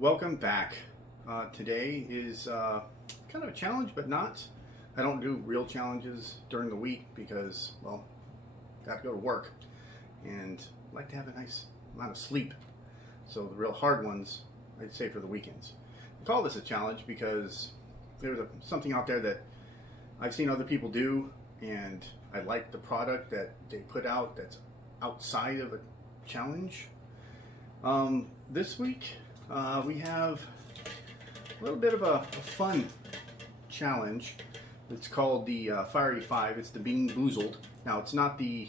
Welcome back. Today is kind of a challenge, but not. I don't do real challenges during the week because, well, got to go to work and I like to have a nice amount of sleep. So the real hard ones, I'd say for the weekends. I call this a challenge because there's something out there that I've seen other people do, and I like the product that they put out that's outside of a challenge. This week we have a little bit of a fun challenge. It's called the Fiery 5. It's the Bean-Boozled. Now it's not the...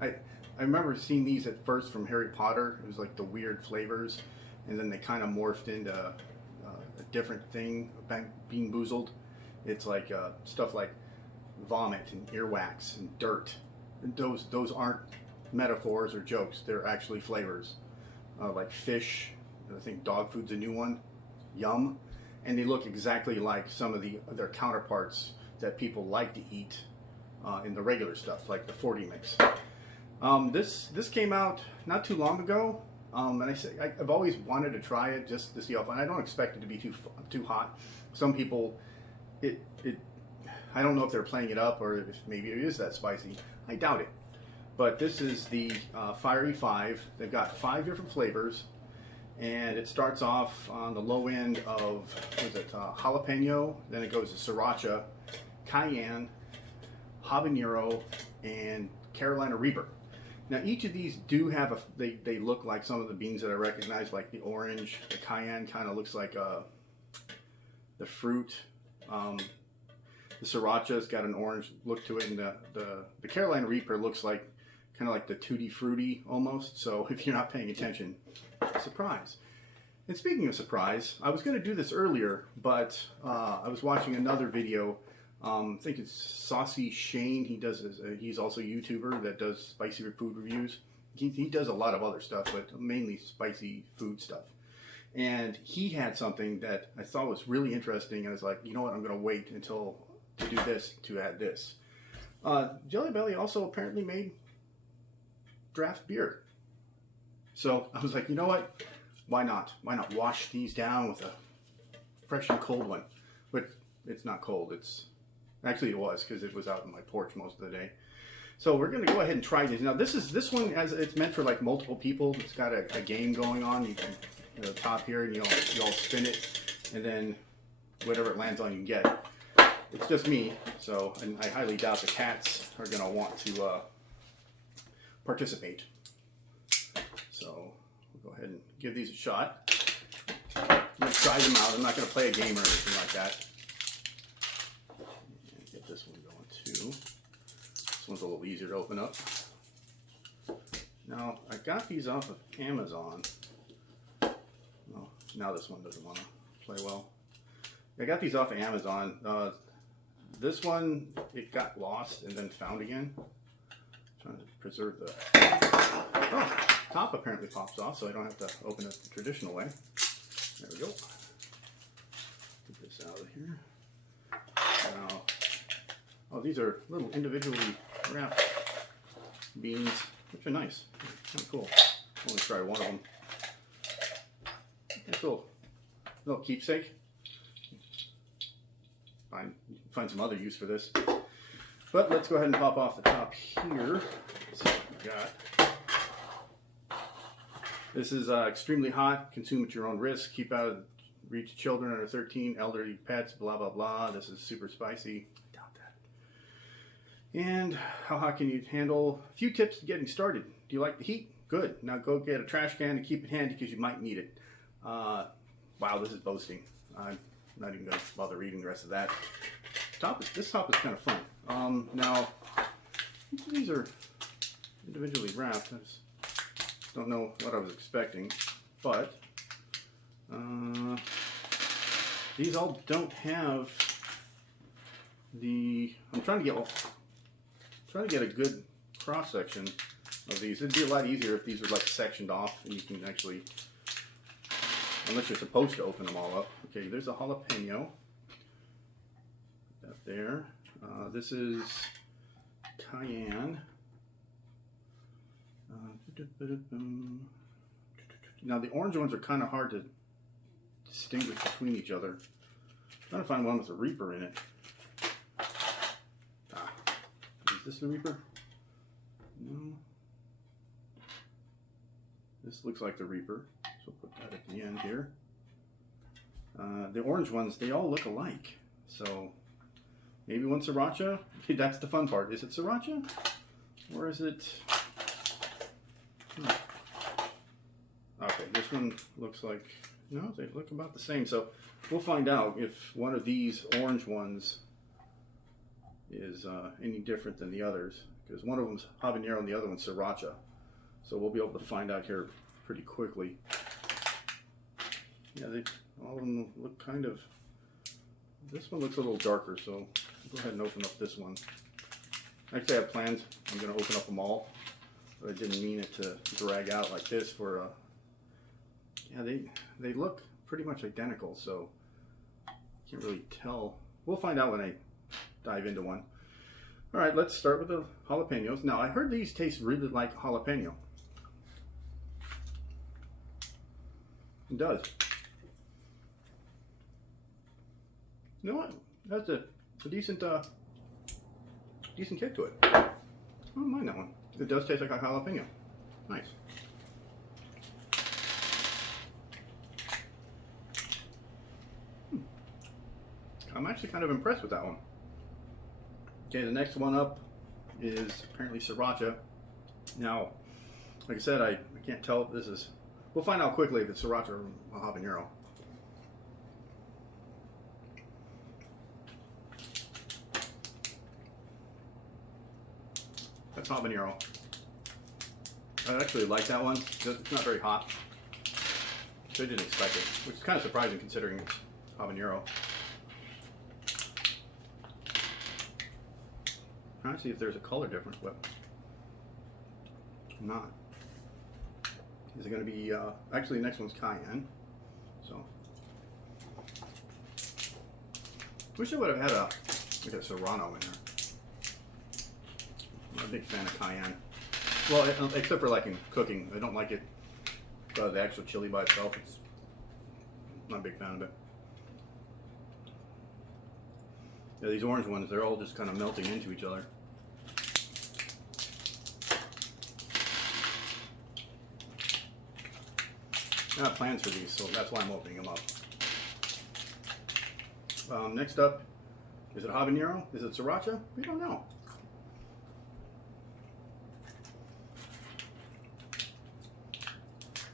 I remember seeing these at first from Harry Potter. It was like the weird flavors, and then they kind of morphed into a different thing, Bean-Boozled. It's like stuff like vomit and earwax and dirt. And those aren't metaphors or jokes. They're actually flavors, like fish. I think dog food's a new one. Yum. And they look exactly like some of their counterparts that people like to eat in the regular stuff, like the 40 mix. This came out not too long ago, and I've always wanted to try it just to see how fun. I don't expect it to be too hot. Some people, I don't know if they're playing it up or if maybe it is that spicy. I doubt it. But this is the Fiery 5. They've got 5 different flavors, and it starts off on the low end of, what is it, jalapeno, then it goes to sriracha, cayenne, habanero, and Carolina Reaper. Now each of these do have they look like some of the beans that I recognize, like the orange. The cayenne kind of looks like the fruit. The sriracha's got an orange look to it, and the Carolina Reaper looks like kind of like the Tutti Frutti almost. So if you're not paying attention, surprise. And speaking of surprise, I was going to do this earlier, but I was watching another video. I think it's Saucy Shane. He's also a YouTuber that does spicy food reviews. He does a lot of other stuff, but mainly spicy food stuff. And he had something that I thought was really interesting. I was like, you know what, I'm going to wait until to do this to add this. Jelly Belly also apparently made draft beer. So I was like, you know what? Why not? Why not wash these down with a fresh and cold one? But it's not cold. Actually it was, because it was out on my porch most of the day. So we're going to go ahead and try these. Now this one, it's meant for like multiple people. It's got a game going on. You can at the top here, and you all spin it, and then whatever it lands on you get. It's just me, so, and I highly doubt the cats are going to want to participate. So we'll go ahead and give these a shot. I'm going to try them out. I'm not going to play a game or anything like that. And get this one going too. This one's a little easier to open up. Now, I got these off of Amazon. Well, now this one doesn't want to play well. I got these off of Amazon. This one, it got lost and then found again. Trying to preserve the... Oh, top apparently pops off, so I don't have to open it the traditional way. There we go. Get this out of here. Now, oh, these are little individually wrapped beans, which are nice. Kind of cool. I'll only try one of them. Nice little keepsake. Find some other use for this. But let's go ahead and pop off the top here. Let's see what we got. This is extremely hot. Consume at your own risk. Keep out of reach of children under 13, elderly pets, blah, blah, blah. This is super spicy. I doubt that. And how hot can you handle? A few tips to getting started. Do you like the heat? Good. Now go get a trash can and keep it handy because you might need it. Wow, this is boasting. I'm not even going to bother reading the rest of that. This top is kind of fun. Now, each of these are individually wrapped. I just don't know what I was expecting, but these all don't have the... I'm trying to get a good cross section of these. It'd be a lot easier if these were like sectioned off and you can actually, unless you're supposed to open them all up. Okay, there's a jalapeno. Put that there. This is cayenne. Now the orange ones are kind of hard to distinguish between each other. I'm trying to find one with a Reaper in it. Ah, is this the Reaper? No. This looks like the Reaper, so we'll put that at the end here. The orange ones, they all look alike. So maybe one Sriracha. That's the fun part. Is it Sriracha? Or is it... Okay, this one looks like... No, they look about the same. So we'll find out if one of these orange ones is any different than the others. Because one of them's habanero and the other one's Sriracha. So we'll be able to find out here pretty quickly. Yeah, all of them look kind of... This one looks a little darker, so I'll go ahead and open up this one. Actually, I have plans. I'm going to open up them all, but I didn't mean it to drag out like this for... Yeah, they look pretty much identical, so I can't really tell. We'll find out when I dive into one. All right, let's start with the jalapenos. Now, I heard these taste really like jalapeno. It does. You know what? That's a decent kick to it. I don't mind that one. It does taste like a jalapeno. Nice. I'm actually kind of impressed with that one. Okay, the next one up is apparently Sriracha. Now, like I said, I can't tell if this is... We'll find out quickly if it's Sriracha or habanero. That's habanero. I actually like that one. It's not very hot. So I didn't expect it, which is kind of surprising considering it's habanero. I'm trying to see if there's a color difference, but I'm not. Is it going to be, actually the next one's cayenne, so. Wish I would have had like a serrano in there. I'm not a big fan of cayenne. Well, except for like in cooking. I don't like it, the actual chili by itself. It's not a big fan of it. Yeah, these orange ones, they're all just kind of melting into each other. I have plans for these, so that's why I'm opening them up. Next up, is it habanero? Is it Sriracha? We don't know.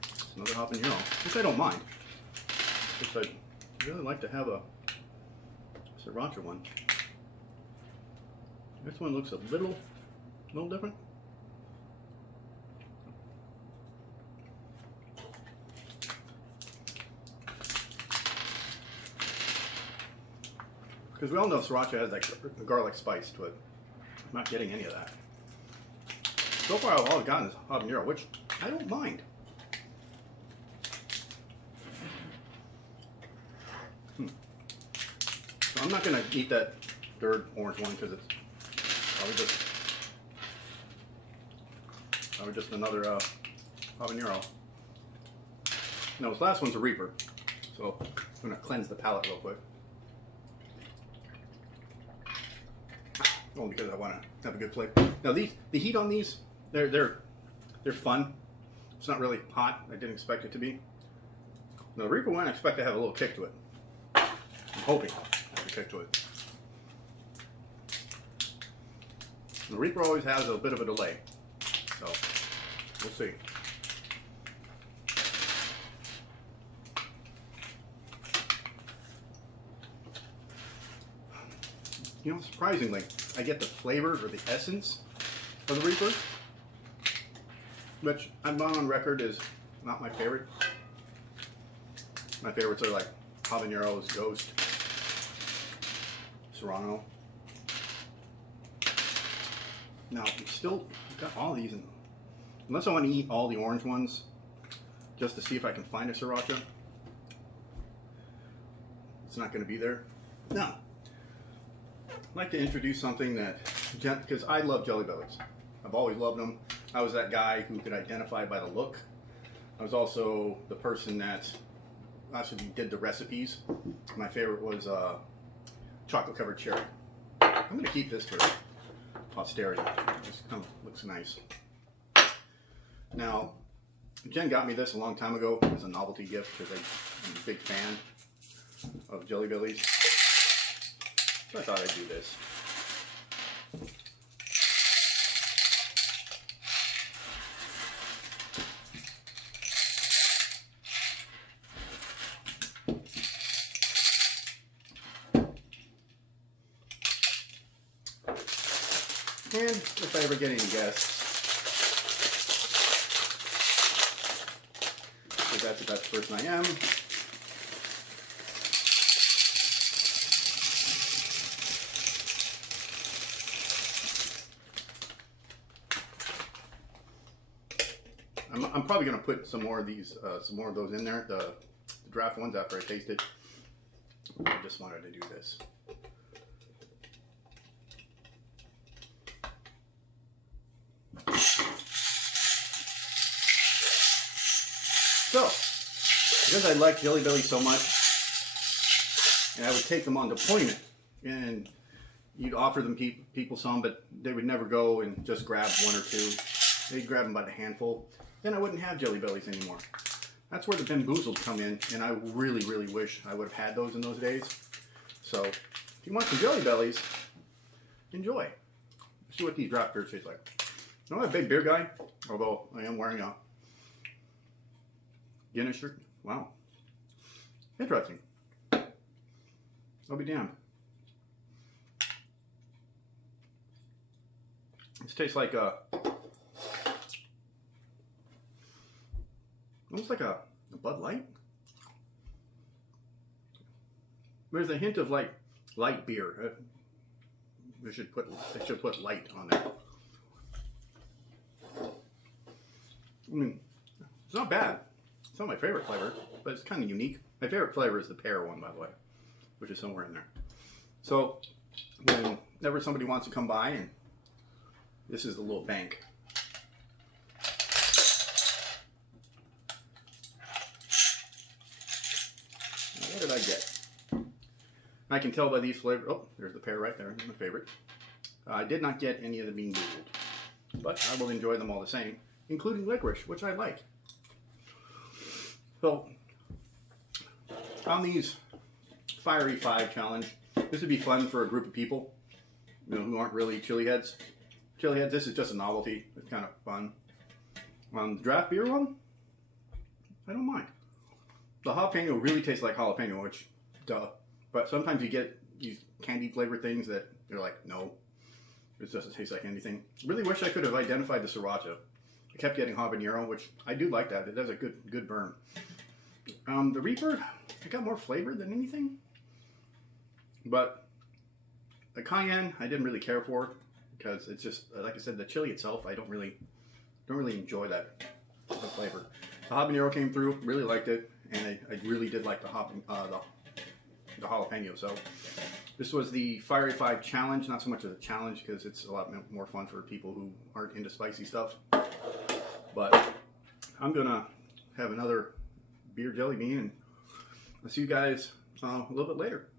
It's another habanero, which I don't mind. Just I'd really like to have a Sriracha one. This one looks a little different. Because we all know Sriracha has that garlic spice to it. I'm not getting any of that. So far, all I've gotten is habanero, which I don't mind. So I'm not going to eat that third orange one because it's probably just another habanero. No, this last one's a Reaper. So I'm going to cleanse the palate real quick. Only because I want to have a good flavor. Now the heat on these, they're fun. It's not really hot. I didn't expect it to be. Now the Reaper one, I expect to have a little kick to it. I'm hoping to have a kick to it. The Reaper always has a bit of a delay, so we'll see. You know, surprisingly, I get the flavor or the essence of the Reaper, which I'm not on record is not my favorite. My favorites are like habaneros, Ghost, Serrano. Now, I've got all these, unless I want to eat all the orange ones, just to see if I can find a Sriracha. It's not going to be there. Now, I'd like to introduce something that, because I love Jelly Bellies. I've always loved them. I was that guy who could identify by the look I was also the person that actually did the recipes. My favorite was chocolate covered cherry. I'm going to keep this for posterity. It just kind of looks nice. Now, Jen got me this a long time ago as a novelty gift because I'm a big fan of Jelly Bellies. So I thought I'd do this. And if I ever get any guests, because that's the best person I am, I'm probably going to put some more of these, some more of those in there, the draft ones after I taste it. I just wanted to do this. So, because I like Jelly Belly so much, and I would take them on deployment, and you'd offer them people some, but they would never go and just grab one or two. They'd grab them by the handful. Then I wouldn't have Jelly Bellies anymore. That's where the Bean-Boozled come in, and I really, really wish I would have had those in those days. So, if you want some Jelly Bellies, enjoy. Let's see what these draft beers taste like. I'm not a big beer guy, although I am wearing a Guinness shirt. Wow. Interesting. I'll be damned. This tastes like a, almost like a Bud Light. There's a hint of like light beer. They should put light on there. I mean, it's not bad. It's not my favorite flavor, but it's kind of unique. My favorite flavor is the pear one, by the way, which is somewhere in there. So, whenever somebody wants to come by, and this is the little bank. What did I get? I can tell by these flavors. Oh, there's the pear right there, my favorite. I did not get any of the Bean-Boozled, but I will enjoy them all the same, including licorice, which I like. So, on these Fiery 5 challenge, this would be fun for a group of people, you know, who aren't really chili heads. Chili heads, this is just a novelty. It's kind of fun. The draft beer one, I don't mind. The jalapeno really tastes like jalapeno, which, duh. But sometimes you get these candy flavored things that you're like, no, it doesn't taste like anything. Really wish I could have identified the sriracha. I kept getting habanero, which I do like that. It does a good burn. The Reaper, it got more flavor than anything. But the cayenne, I didn't really care for because it's just, like I said, the chili itself, I don't really enjoy the flavor. The habanero came through, really liked it, and I really did like the jalapeno. So this was the Fiery 5 challenge. Not so much of a challenge because it's a lot more fun for people who aren't into spicy stuff. But I'm gonna have another beer jelly bean, and I'll see you guys a little bit later.